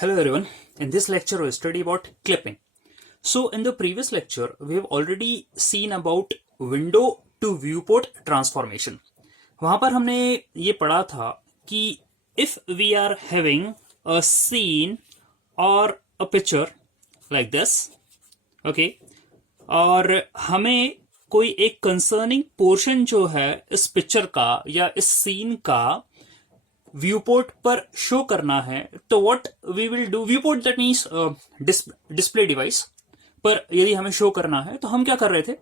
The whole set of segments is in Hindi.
Hello everyone. In this lecture we'll study about clipping. So in the previous lecture we have already seen about window to viewport transformation. वहां पर हमने ये पढ़ा था कि if we are having a scene or a picture like this, okay, और हमें कोई एक कंसर्निंग पोर्शन जो है इस पिक्चर का या इस सीन का व्यू पोर्ट पर शो करना है, तो what we will do, view port that means display device पर यदि हमें शो करना है तो हम क्या कर रहे थे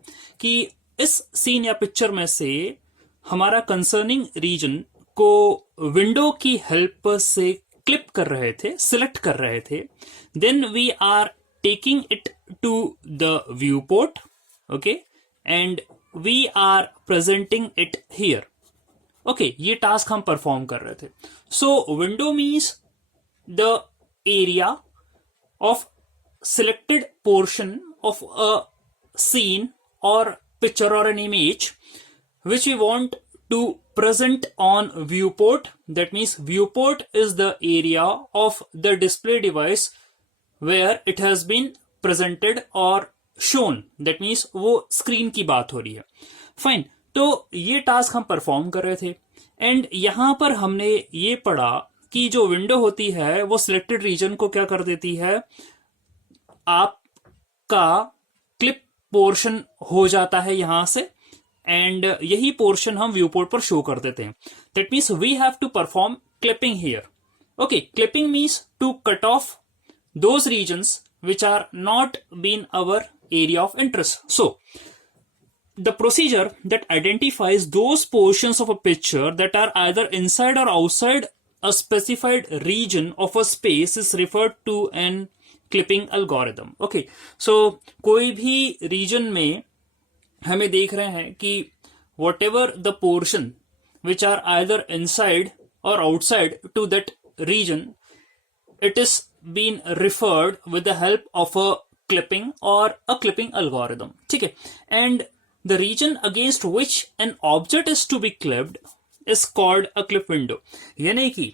कि इस सीन या पिक्चर में से हमारा कंसर्निंग रीजन को विंडो की हेल्प से क्लिप कर रहे थे, सिलेक्ट कर रहे थे. Then we are taking it to the view port, okay, and we are presenting it here. Okay, ये टास्क हम परफॉर्म कर रहे थे. So window means the area of selected portion of a scene और पिक्चर और an image which we want to present on viewport. That means viewport is the area of the display device where it has been presented or shown. That means वो स्क्रीन की बात हो रही है. फाइन, तो ये टास्क हम परफॉर्म कर रहे थे एंड यहां पर हमने ये पढ़ा कि जो विंडो होती है वो सिलेक्टेड रीजन को क्या कर देती है, आपका क्लिप पोर्शन हो जाता है यहां से एंड यही पोर्शन हम व्यू पोर्ट पर शो कर देते हैं. That means we have to perform clipping here. Okay, clipping means to cut off those regions which are not been our area of interest. So the procedure that identifies those portions of a picture that are either inside or outside a specified region of a space is referred to an clipping algorithm. Okay, so कोई भी region में हमें देख रहे हैं कि whatever the portion which are either inside or outside to that region, it is being referred with the help of a clipping or a clipping algorithm. ठीक है, and the region against which an object is to be clipped is called a clip window. यानी कि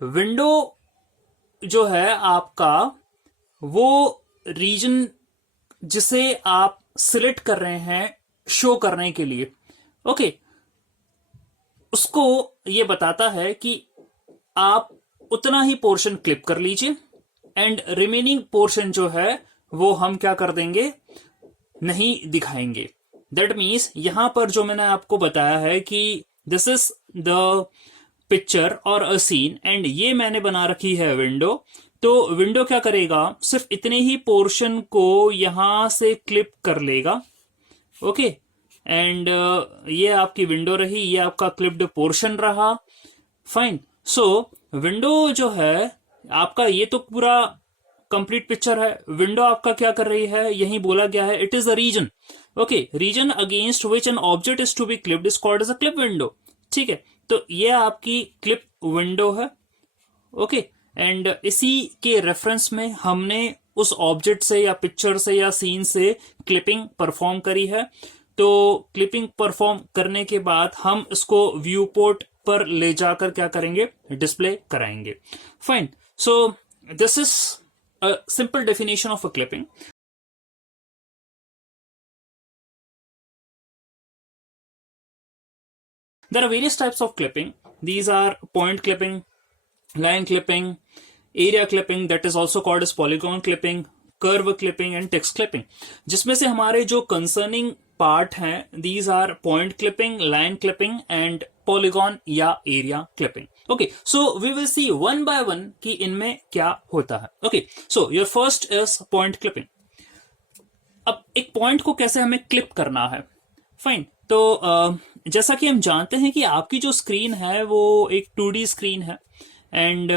विंडो जो है आपका वो रीजन जिसे आप सिलेक्ट कर रहे हैं शो करने के लिए, ओके, उसको ये बताता है कि आप उतना ही पोर्शन क्लिप कर लीजिए एंड रिमेनिंग पोर्शन जो है वो हम क्या कर देंगे, नहीं दिखाएंगे. दैट मीन्स यहां पर जो मैंने आपको बताया है कि दिस इज द पिक्चर और अ सीन एंड ये मैंने बना रखी है विंडो. तो विंडो क्या करेगा, सिर्फ इतने ही पोर्शन को यहां से क्लिप कर लेगा. ओके, एंड ये आपकी विंडो रही, ये आपका क्लिप्ड पोर्शन रहा. फाइन, सो विंडो जो है आपका ये तो पूरा कंप्लीट पिक्चर है. विंडो आपका क्या कर रही है, यही बोला गया है, it is a region. Okay, region against which an object is to be clipped is called as a clip window. ठीक है, तो ये आपकी क्लिप विंडो है. ओके, एंड इसी के रेफरेंस में हमने उस ऑब्जेक्ट से या पिक्चर से या सीन से क्लिपिंग परफॉर्म करी है. तो क्लिपिंग परफॉर्म करने के बाद हम इसको व्यू पोर्ट पर ले जाकर क्या करेंगे, डिस्प्ले कराएंगे. Fine, so this is a simple definition of a clipping. There are various types of clipping. These are point clipping, line clipping, area clipping, that is also called as polygon clipping, curve clipping and text clipping. जिसमें से हमारे जो concerning part हैं, these are point clipping, line clipping and polygon या area clipping. Okay, so we will see one by one कि इनमें क्या होता है. Okay, so your first is point clipping. अब एक पॉइंट को कैसे हमें क्लिप करना है. फाइन, तो जैसा कि हम जानते हैं कि आपकी जो स्क्रीन है वो एक 2D स्क्रीन है एंड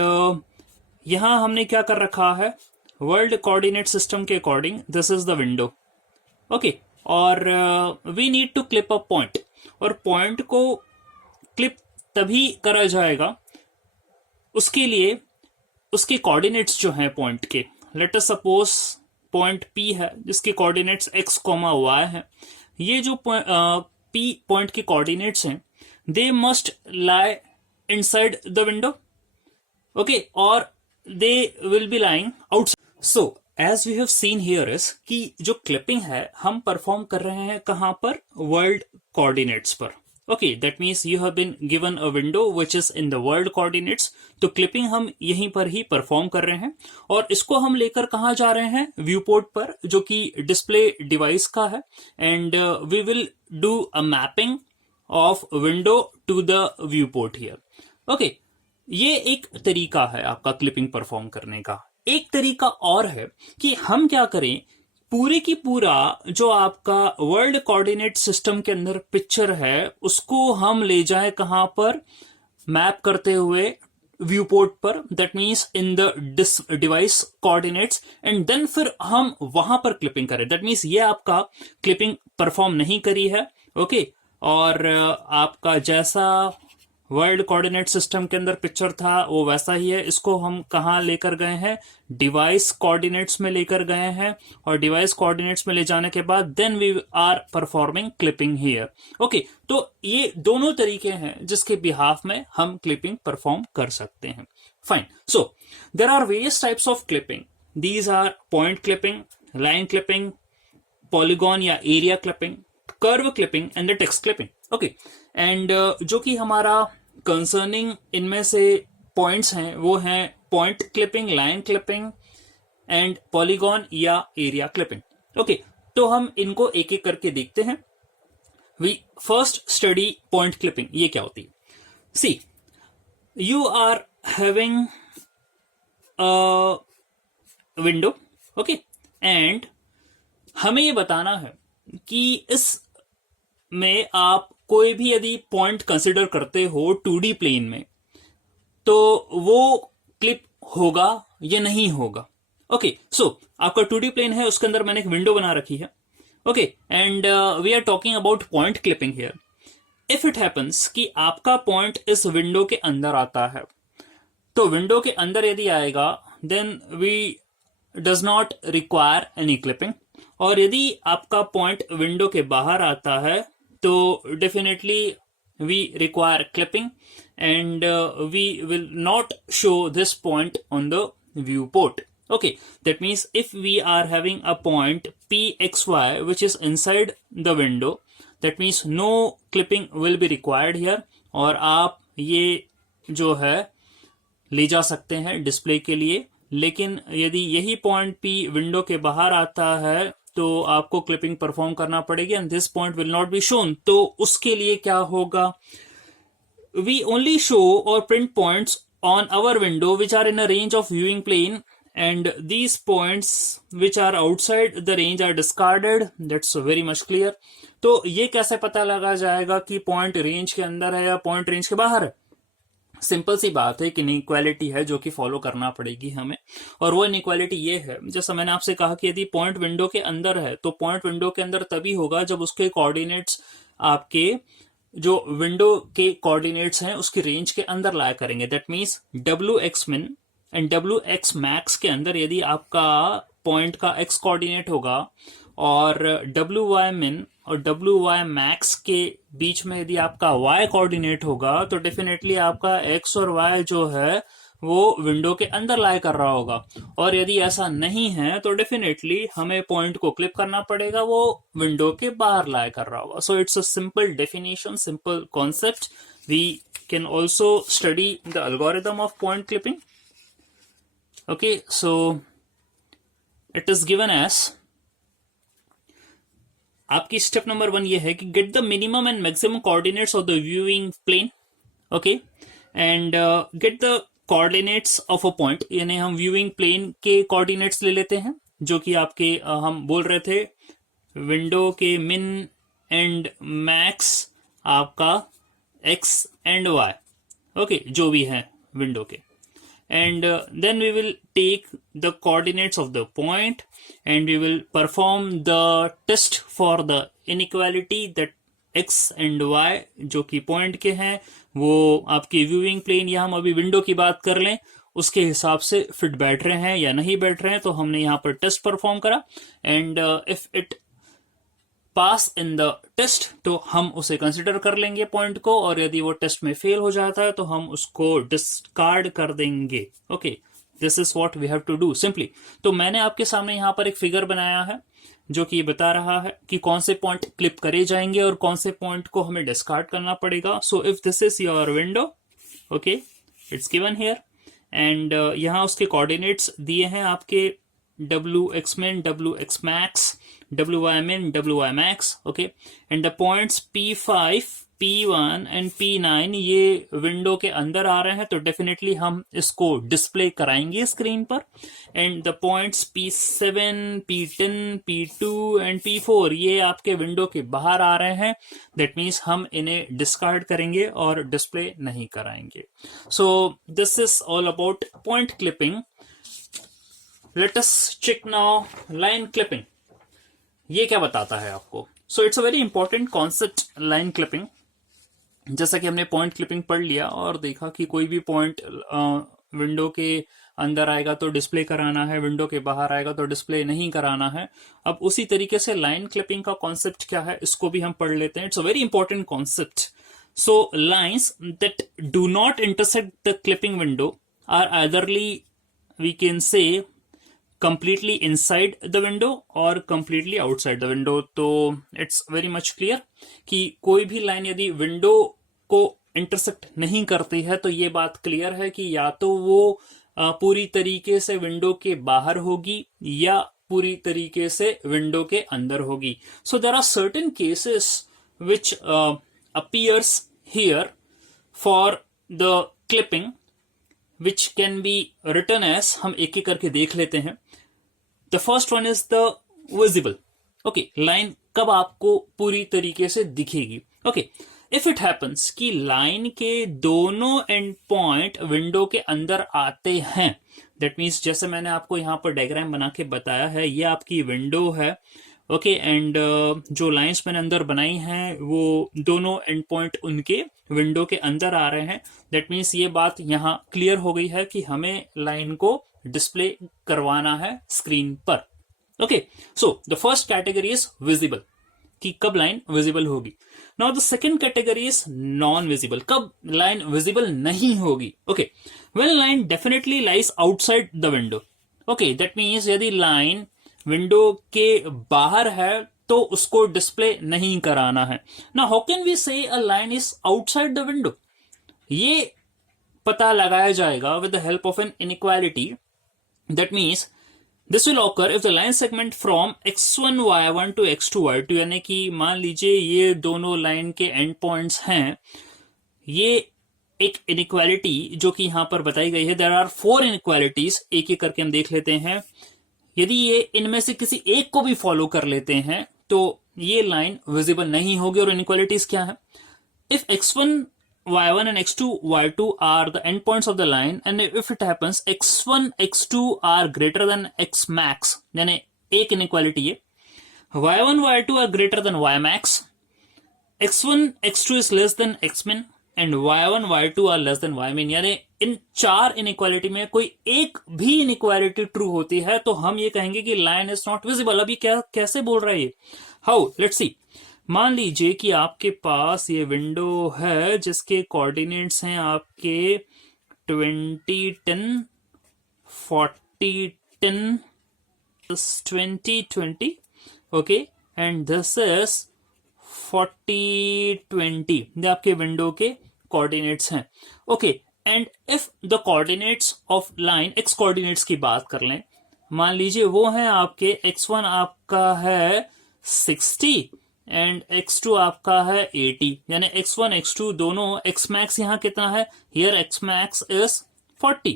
यहां हमने क्या कर रखा है, वर्ल्ड कोऑर्डिनेट सिस्टम के according this is the window. Okay, और we need to clip a point, और पॉइंट को क्लिप तभी करा जाएगा, उसके लिए उसके कोऑर्डिनेट्स जो हैं पॉइंट के, let us suppose point P है जिसके कोऑर्डिनेट्स x, y है. ये जो P पॉइंट के कोऑर्डिनेट्स हैं they must lie inside the window. Okay, और they will be lying outside. So as we have seen here is कि जो क्लिपिंग है हम परफॉर्म कर रहे हैं कहां पर, वर्ल्ड कोऑर्डिनेट्स पर। Okay, that means you have been given a window which is in the world coordinates, तो क्लिपिंग हम यहीं पर ही परफॉर्म कर रहे हैं और इसको हम लेकर कहां जा रहे हैं, व्यू पोर्ट पर, जो कि डिस्प्ले डिवाइस का है। And we will do a mapping of window to the view port here. Okay, ये एक तरीका है आपका क्लिपिंग परफॉर्म करने का। एक तरीका और है कि हम क्या करें, पूरे की पूरा जो आपका वर्ल्ड कोऑर्डिनेट सिस्टम के अंदर पिक्चर है उसको हम ले जाएं कहां पर, मैप करते हुए व्यू पोर्ट पर, that means in the device coordinates, and then फिर हम वहां पर क्लिपिंग करें। दैट मीन्स ये आपका क्लिपिंग परफॉर्म नहीं करी है। ओके, और आपका जैसा वर्ल्ड कोऑर्डिनेट सिस्टम के अंदर पिक्चर था वो वैसा ही है। इसको हम कहाँ लेकर गए हैं, डिवाइस कोऑर्डिनेट्स में लेकर गए हैं, और डिवाइस कोऑर्डिनेट्स में ले जाने के बाद then we are performing clipping here. Okay, तो ये दोनों तरीके हैं जिसके बिहाफ में हम क्लिपिंग परफॉर्म कर सकते हैं। Fine, so there are various types of clipping. These are point clipping, line clipping, polygon या area clipping, curve clipping and the text clipping. Okay, and जो कि हमारा कंसर्निंग इनमें से पॉइंट्स हैं वो हैं point clipping, line clipping and polygon या एरिया क्लिपिंग। ओके, तो हम इनको एक एक करके देखते हैं। We first study point clipping. ये क्या होती है? See, you are having a window, okay, and हमें ये बताना है कि इस में आप कोई भी यदि पॉइंट कंसिडर करते हो 2D प्लेन में, तो वो क्लिप होगा या नहीं होगा। ओके, सो आपका 2D प्लेन है, उसके अंदर मैंने एक विंडो बना रखी है। Okay, and we are talking about point clipping here. If it happens कि आपका पॉइंट इस विंडो के अंदर आता है, तो विंडो के अंदर यदि आएगा then we does not require any clipping, और यदि आपका पॉइंट विंडो के बाहर आता है तो definitely we require clipping, and we will not show this point on the viewport. Okay, that means if we are having a point pxy which is inside the window, that means no clipping will be required here, और आप ये जो है ले जा सकते हैं डिस्प्ले के लिए। लेकिन यदि यही पॉइंट P विंडो के बाहर आता है तो आपको क्लिपिंग परफॉर्म करना पड़ेगी, and this point will not be shown. तो उसके लिए क्या होगा, वी ओनली शो और print points on our window which are in a range of viewing plane, and these points which are outside the range are discarded. That's very much clear. तो ये कैसे पता लगा जाएगा कि पॉइंट रेंज के अंदर है या पॉइंट रेंज के बाहर है? सिंपल सी बात है कि इनइक्वालिटी है जो कि फॉलो करना पड़ेगी हमें, और वो इनइक्वालिटी ये है, जैसा मैंने आपसे कहा कि यदि पॉइंट विंडो के अंदर है तो पॉइंट विंडो के अंदर तभी होगा जब उसके कोऑर्डिनेट्स आपके जो विंडो के कोऑर्डिनेट्स हैं उसकी रेंज के अंदर लाया करेंगे। That means WX min and WX max के अंदर यदि आपका पॉइंट का x कोऑर्डिनेट होगा और WY min और WY max के बीच में यदि आपका y कोऑर्डिनेट होगा तो डेफिनेटली आपका x और y जो है वो विंडो के अंदर लाया कर रहा होगा, और यदि ऐसा नहीं है तो डेफिनेटली हमें पॉइंट को क्लिप करना पड़ेगा, वो विंडो के बाहर लाया कर रहा होगा। So it's a simple definition, simple concept. We can also study the algorithm of point clipping. Okay, so it is given as, आपकी स्टेप नंबर 1 ये है कि get the minimum and maximum coordinates of the viewing plane. Okay, and get the coordinates of a point, यानी हम व्यूइंग प्लेन के कोऑर्डिनेट्स ले लेते हैं जो कि आपके हम बोल रहे थे विंडो के मिन एंड मैक्स आपका x एंड y, ओके, जो भी है विंडो के, and then we will take the coordinates of the point and we will perform the test for the inequality that x and y जो कि पॉइंट के हैं वो आपकी व्यूइंग प्लेन या हम अभी विंडो की बात कर लें उसके हिसाब से फिट बैठ रहे हैं या नहीं बैठ रहे हैं। तो हमने यहाँ पर टेस्ट परफॉर्म करा, and if it pass in the test तो हम उसे कंसिडर कर लेंगे पॉइंट को, और यदि वो टेस्ट में फेल हो जाता है तो हम उसको डिस्कार्ड कर देंगे। Okay, this is what we have to do simply. तो मैंने आपके सामने यहाँ पर एक फिगर बनाया है जो कि बता रहा है कि कौन से पॉइंट क्लिप करे जाएंगे और कौन से पॉइंट को हमें डिस्कार्ड करना पड़ेगा। So if this is your window, okay, it's given here, and यहाँ उसके कोऑर्डिनेट्स दिए हैं आपके wxmin, wxmax, wymin, wymax, okay, and the points p5, p1 and p9 ये विंडो के अंदर आ रहे हैं, तो डेफिनेटली हम इसको डिस्प्ले कराएंगे स्क्रीन पर। And the points p7, p10, p2 and p4 ये आपके विंडो के बाहर आ रहे हैं, दैट मीन्स हम इन्हें डिस्कार्ड करेंगे और डिस्प्ले नहीं कराएंगे। So this is all about point clipping. Let us check now line clipping. ये क्या बताता है आपको? So it's a very important concept line clipping. जैसा कि हमने पॉइंट क्लिपिंग पढ़ लिया और देखा कि कोई भी पॉइंट विंडो के अंदर आएगा तो डिस्प्ले कराना है, विंडो के बाहर आएगा तो डिस्प्ले नहीं कराना है। अब उसी तरीके से लाइन क्लिपिंग का कॉन्सेप्ट क्या है इसको भी हम पढ़ लेते हैं। It's a very important concept. So lines that do not intersect the clipping window are eitherly we can say completely inside the window और completely outside the window। तो it's very much clear कि कोई भी लाइन यदि विंडो को इंटरसेक्ट नहीं करती है तो ये बात क्लियर है कि या तो वो पूरी तरीके से विंडो के बाहर होगी या पूरी तरीके से विंडो के अंदर होगी। So there are certain cases which appears here for the clipping which can be written as, हम एक एक करके देख लेते हैं। The first one is the visible. Okay, line कब आपको पूरी तरीके से दिखेगी? Okay, if it happens कि लाइन के दोनों एंड पॉइंट विंडो के अंदर आते हैं, that means जैसे मैंने आपको यहाँ पर डायग्राम बना के बताया है, ये आपकी विंडो है, ओके, एंड जो लाइंस मैंने अंदर बनाई हैं वो दोनों एंड पॉइंट उनके विंडो के अंदर आ रहे हैं। दैट मीन्स ये बात यहाँ क्लियर हो गई है कि हमें लाइन को डिस्प्ले करवाना है स्क्रीन पर। Okay, so the first category is visible, कि कब लाइन विजिबल होगी। Now the second category is non visible, कब लाइन विजिबल नहीं होगी। Okay, when line definitely lies outside the window. Okay, that means यदि लाइन विंडो के बाहर है तो उसको डिस्प्ले नहीं कराना है। ना how can we say a line is outside the window? ये पता लगाया जाएगा with the help of an inequality. That means this will occur if the line segment from x1 y1 to x2 y2, यानी कि मान लीजिए ये दोनों लाइन के एंड पॉइंट्स हैं। ये एक इनइक्वालिटी जो कि यहां पर बताई गई है, देयर आर 4 इनइक्वालिटीज, एक एक करके हम देख लेते हैं। यदि ये इनमें से किसी एक को भी फॉलो कर लेते हैं तो ये लाइन विजिबल नहीं होगी। और इनइक्वालिटीज क्या है? If x1 y1 and x2 y2 are the endpoints of the line and if it happens x1 x2 are greater than x max, यानी एक इनइक्वालिटी है, y1 y2 are greater than y max, x1 x2 is less than x min and y1 y2 are less than y min, यानी इन 4 इनइक्वालिटी में कोई एक भी इनइक्वालिटी ट्रू होती है तो हम ये कहेंगे कि लाइन इज नॉट विजिबल। अभी क्या कैसे बोल रहा है ये? हाउ? Let's see. मान लीजिए कि आपके पास ये विंडो है जिसके कोऑर्डिनेट्स हैं आपके 20 10 40 10 20 20, ओके, एंड दिस इज 40 20, ये आपके विंडो के कोऑर्डिनेट्स हैं। Okay, and if the coordinates of line, x coordinates की बात कर लें, मान लीजिए वो हैं आपके x1 आपका है 60 एंड x2 आपका है 80, यानी x1 x2 दोनों, x max यहाँ कितना है? Here x max is 40।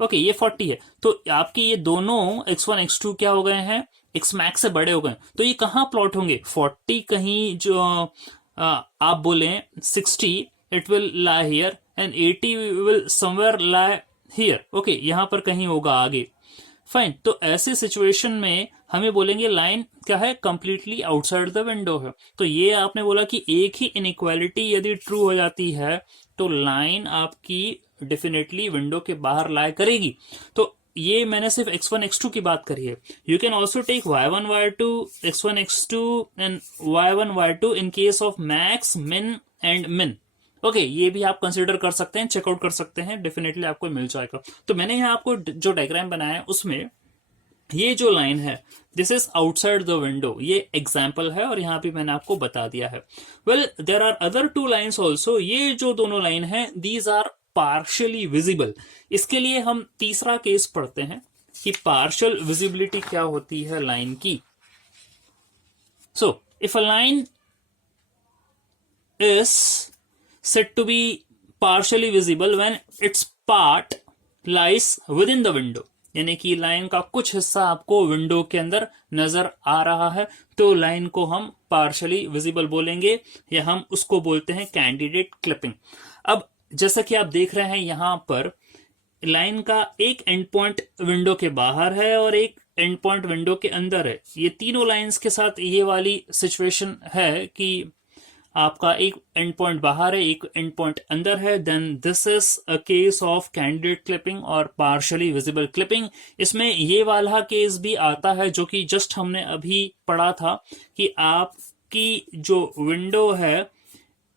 Okay, ये 40 है, तो आपके ये दोनों x1 x2 क्या हो गए हैं? x max से बड़े हो गए। तो ये कहाँ प्लॉट होंगे? 40 कहीं जो आप बोले 60 it will lie here and 80 will somewhere lie here. Okay, यहां पर कहीं होगा आगे। फाइन, तो ऐसे सिचुएशन में हमें बोलेंगे लाइन क्या है? कंप्लीटली आउटसाइड द विंडो है। तो ये आपने बोला कि एक ही इनइक्वालिटी यदि ट्रू हो जाती है तो लाइन आपकी डेफिनेटली विंडो के बाहर लाई करेगी। तो ये मैंने सिर्फ x1 x2 की बात करी है। You can also take y1 y2 x1 x2 and y1 y2 in case of max min and min. Okay, ये भी आप कंसिडर कर सकते हैं, चेकआउट कर सकते हैं, डेफिनेटली आपको मिल जाएगा। तो मैंने यहाँ आपको जो डायग्राम बनाया है उसमें ये जो लाइन है, this is outside the window, ये एग्जाम्पल है और यहाँ पे मैंने आपको बता दिया है। Well there are other two lines also, ये जो दोनों लाइन है दीज आर पार्शियली विजिबल। इसके लिए हम तीसरा केस पढ़ते हैं कि पार्शियल विजिबिलिटी क्या होती है लाइन की। So if a line is said to be partially visible when its part lies within the window, यानी कि लाइन का कुछ हिस्सा आपको विंडो के अंदर नजर आ रहा है तो लाइन को हम पार्शियली विजिबल बोलेंगे, या हम उसको बोलते हैं कैंडिडेट क्लिपिंग। अब जैसा कि आप देख रहे हैं यहां पर लाइन का एक एंड पॉइंट विंडो के बाहर है और एक एंड पॉइंट विंडो के अंदर है। ये तीनों लाइंस के साथ ये वाली सिचुएशन है कि आपका एक एंड पॉइंट बाहर है, एक एंड पॉइंट अंदर है, then this is a case of candidate clipping और पार्शियली विजिबल क्लिपिंग। इसमें ये वाला केस भी आता है जो कि जस्ट हमने अभी पढ़ा था कि आपकी जो विंडो है,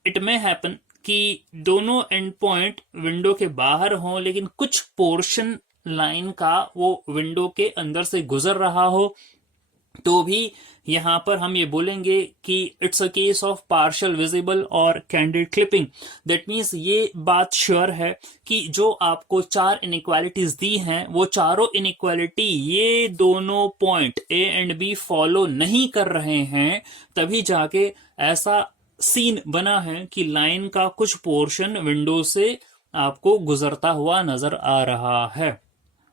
इट मे हैपन कि दोनों एंड पॉइंट विंडो के बाहर हों लेकिन कुछ पोर्शन लाइन का वो विंडो के अंदर से गुजर रहा हो, तो भी यहां पर हम ये बोलेंगे कि it's a case of partial visible और कैंडिड क्लिपिंग। दैट मीन्स ये बात श्योर है कि जो आपको चार इनइक्वालिटीज दी हैं वो चारों इनइक्वालिटी ये दोनों point A and B follow नहीं कर रहे हैं, तभी जाके ऐसा सीन बना है कि लाइन का कुछ पोर्शन विंडो से आपको गुजरता हुआ नजर आ रहा है।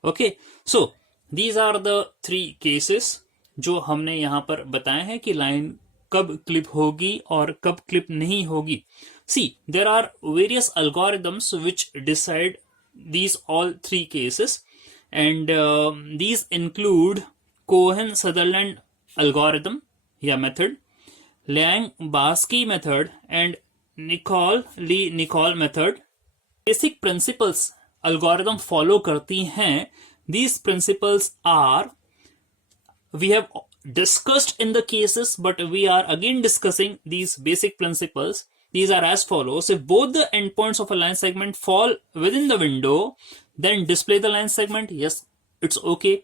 Okay, so these are the three cases जो हमने यहां पर बताए हैं कि लाइन कब क्लिप होगी और कब क्लिप नहीं होगी। See there are various algorithms which decide these all three cases, and these include Cohen-Sutherland algorithm या method, Liang-Barsky method and Nicol-Lee-Nichol method। Basic principles algorithm follow करती हैं। These principles are, we have discussed in the cases, but we are again discussing these basic principles. These are as follows: if both the endpoints of a line segment fall within the window, then display the line segment. Yes, it's okay.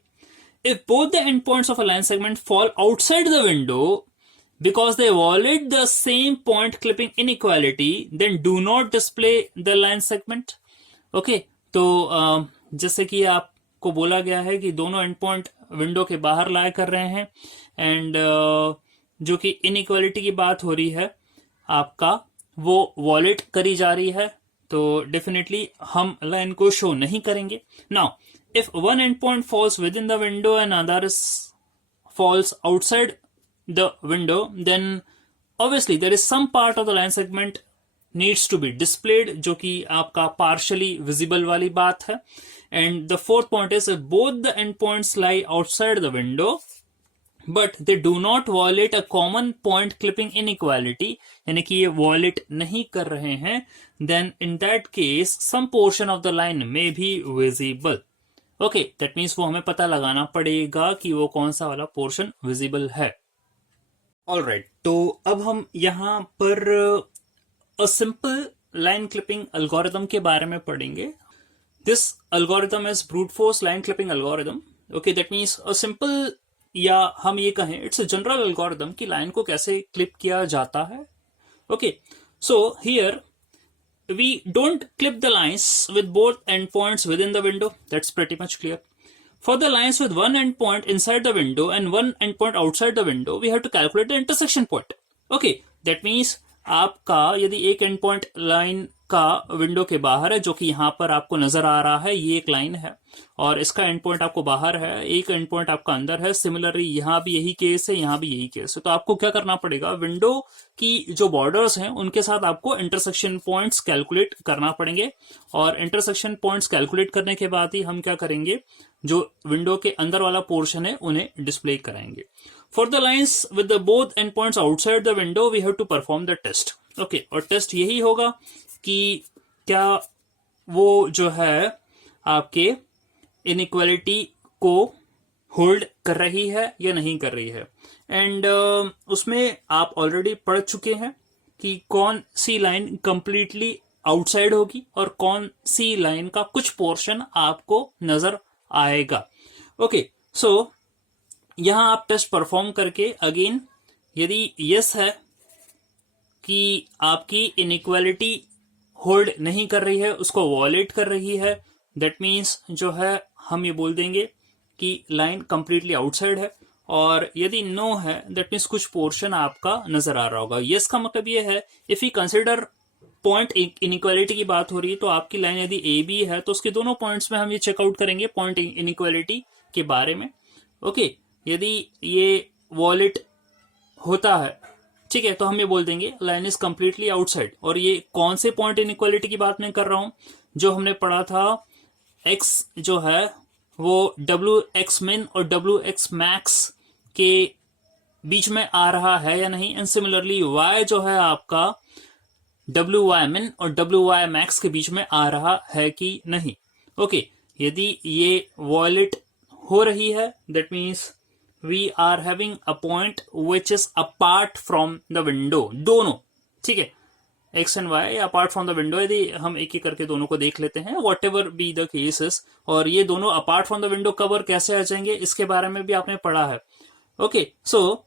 If both the endpoints of a line segment fall outside the window because they violate the same point clipping inequality, then do not display the line segment. Okay, तो जैसे कि आपको बोला गया है कि दोनों एंड पॉइंट विंडो के बाहर लाए कर रहे हैं एंड जो कि इनइक्वालिटी की बात हो रही है आपका वो वॉलेट करी जा रही है, तो डेफिनेटली हम लाइन को शो नहीं करेंगे। Now if one end point falls with in the window and other falls outside the window, then obviously there is some part of the line segment needs to be displayed, जो कि आपका partially visible वाली बात है। And the fourth point is if both the endpoints lie outside the window but they do not violate a common point clipping inequality, यानी कि ये violate नहीं कर रहे हैं, then in that case some portion of the line may be visible. Okay, that means वो हमें पता लगाना पड़ेगा कि वो कौन सा वाला portion visible है। Alright, तो अब हम यहाँ पर a simple line clipping algorithm के बारे में पढ़ेंगे। This algorithm is brute force line clipping algorithm. Okay, that means a simple, या हम ये कहें it's a general algorithm कि लाइन को कैसे क्लिप किया जाता है। Okay, so here we don't clip the lines with both endpoints within the window. That's pretty much clear. For the lines with one endpoint inside the window and one endpoint outside the window, we have to calculate the intersection point. Okay, that means आपका यदि एक एंड पॉइंट लाइन का विंडो के बाहर है, जो कि यहां पर आपको नजर आ रहा है, ये एक लाइन है और इसका एंड पॉइंट आपको बाहर है, एक एंड पॉइंट आपका अंदर है। सिमिलरली यहां भी यही केस है, यहां भी यही केस है। तो आपको क्या करना पड़ेगा, विंडो की जो बॉर्डर्स हैं उनके साथ आपको इंटरसेक्शन पॉइंट्स कैलकुलेट करना पड़ेंगे और इंटरसेक्शन पॉइंट्स कैलकुलेट करने के बाद ही हम क्या करेंगे, जो विंडो के अंदर वाला पोर्शन है उन्हें डिस्प्ले कराएंगे। For the lines with the both endpoints outside the window, we have to perform the test. Okay, और टेस्ट यही होगा कि क्या वो जो है आपके इनइक्वालिटी को होल्ड कर रही है या नहीं कर रही है। एंड उसमें आप ऑलरेडी पढ़ चुके हैं कि कौन सी लाइन कंप्लीटली आउटसाइड होगी और कौन सी लाइन का कुछ पोर्शन आपको नजर आएगा। ओके, सो यहां आप टेस्ट परफॉर्म करके अगेन यदि यस है कि आपकी इनइक्वालिटी होल्ड नहीं कर रही है, उसको वॉलेट कर रही है, दैट मीन्स जो है हम ये बोल देंगे कि लाइन कंप्लीटली आउटसाइड है। और यदि नो है दैट मीन्स कुछ पोर्शन आपका नजर आ रहा होगा। यस का मतलब ये है if you consider point inequality की बात हो रही है तो आपकी लाइन यदि ए बी है तो उसके दोनों पॉइंट्स में हम ये चेकआउट करेंगे पॉइंट इनइक्वालिटी के बारे में। ओके, यदि ये वॉलेट होता है, ठीक है, तो हम ये बोल देंगे लाइन इज कंप्लीटली आउटसाइड। और ये कौन से पॉइंट इनइक्वालिटी की बात मैं कर रहा हूं, जो हमने पढ़ा था x जो है वो WX min और WX max के बीच में आ रहा है या नहीं, एंड सिमिलरली y जो है आपका WY min और WY max के बीच में आ रहा है कि नहीं। ओके, यदि ये वॉलेट हो रही है that means we are having a point which is apart from the window, दोनों, ठीक है, x and y apart from the window. यदि हम एक एक करके दोनों को देख लेते हैं, what ever be the cases, और ये दोनों apart from the window cover कैसे आ जाएंगे इसके बारे में भी आपने पढ़ा है। ओके, सो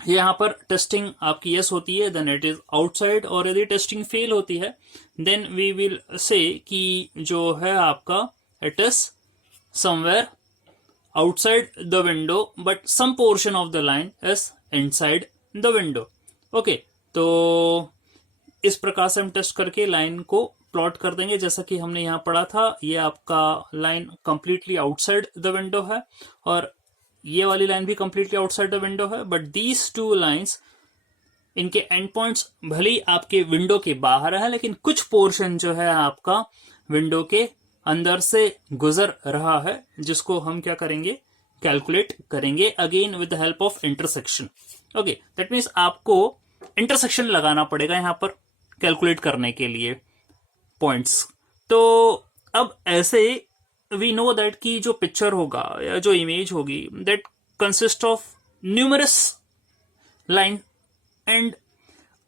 यहां पर टेस्टिंग आपकी यस होती है देन इट इज आउटसाइड, और यदि टेस्टिंग फेल होती है देन वी विल से कि जो है आपका it is somewhere outside the window but some portion of the line is inside the window। Okay, तो इस प्रकार से हम टेस्ट करके लाइन को प्लॉट कर देंगे जैसा कि हमने यहां पढ़ा था। ये आपका line completely outside the window है और ये वाली लाइन भी कंप्लीटली आउटसाइड द विंडो है, बट दीज टू लाइंस इनके एंड पॉइंट्स भले ही आपके विंडो के बाहर है लेकिन कुछ पोर्शन जो है आपका विंडो के अंदर से गुजर रहा है, जिसको हम क्या करेंगे, कैलकुलेट करेंगे again with the help of intersection. Okay, that means आपको इंटरसेक्शन लगाना पड़ेगा यहां पर कैलकुलेट करने के लिए पॉइंट्स। तो अब ऐसे वी नो दैट कि जो पिक्चर होगा या जो इमेज होगी that consist of numerous line, and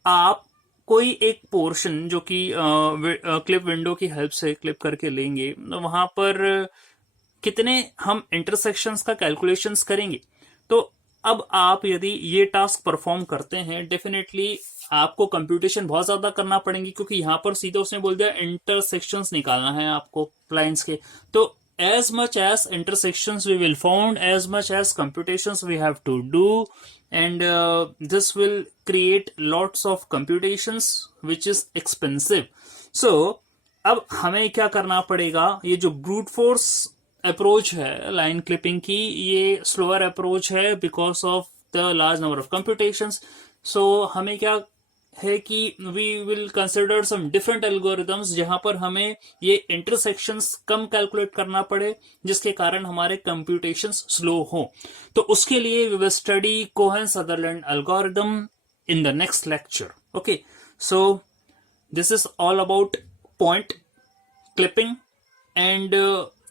आप कोई एक पोर्शन जो कि क्लिप विंडो की हेल्प से क्लिप करके लेंगे, तो वहां पर कितने हम इंटरसेक्शंस का कैलकुलेशंस करेंगे। तो अब आप यदि ये टास्क परफॉर्म करते हैं डेफिनेटली आपको कंप्यूटेशन बहुत ज्यादा करना पड़ेंगे, क्योंकि यहां पर सीधे उसने बोल दिया इंटरसेक्शंस निकालना है आपको लाइंस के। तो as much as intersections we will found, as much as computations we have to do, and this will create lots of computations which is expensive। So अब हमें क्या करना पड़ेगा, ये जो ब्रूट फोर्स अप्रोच है लाइन क्लिपिंग की, ये स्लोअर अप्रोच है because of the large number of computations. So हमें क्या है कि we will consider some different algorithms जहां पर हमें ये इंटरसेक्शंस कम कैलकुलेट करना पड़े, जिसके कारण हमारे कंप्यूटेशंस स्लो हो। तो उसके लिए we will study Cohen Sutherland algorithm in the next lecture. Okay, so this is all about point clipping and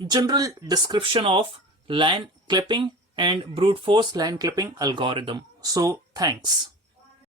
general description of line clipping and brute force line clipping algorithm. So thanks.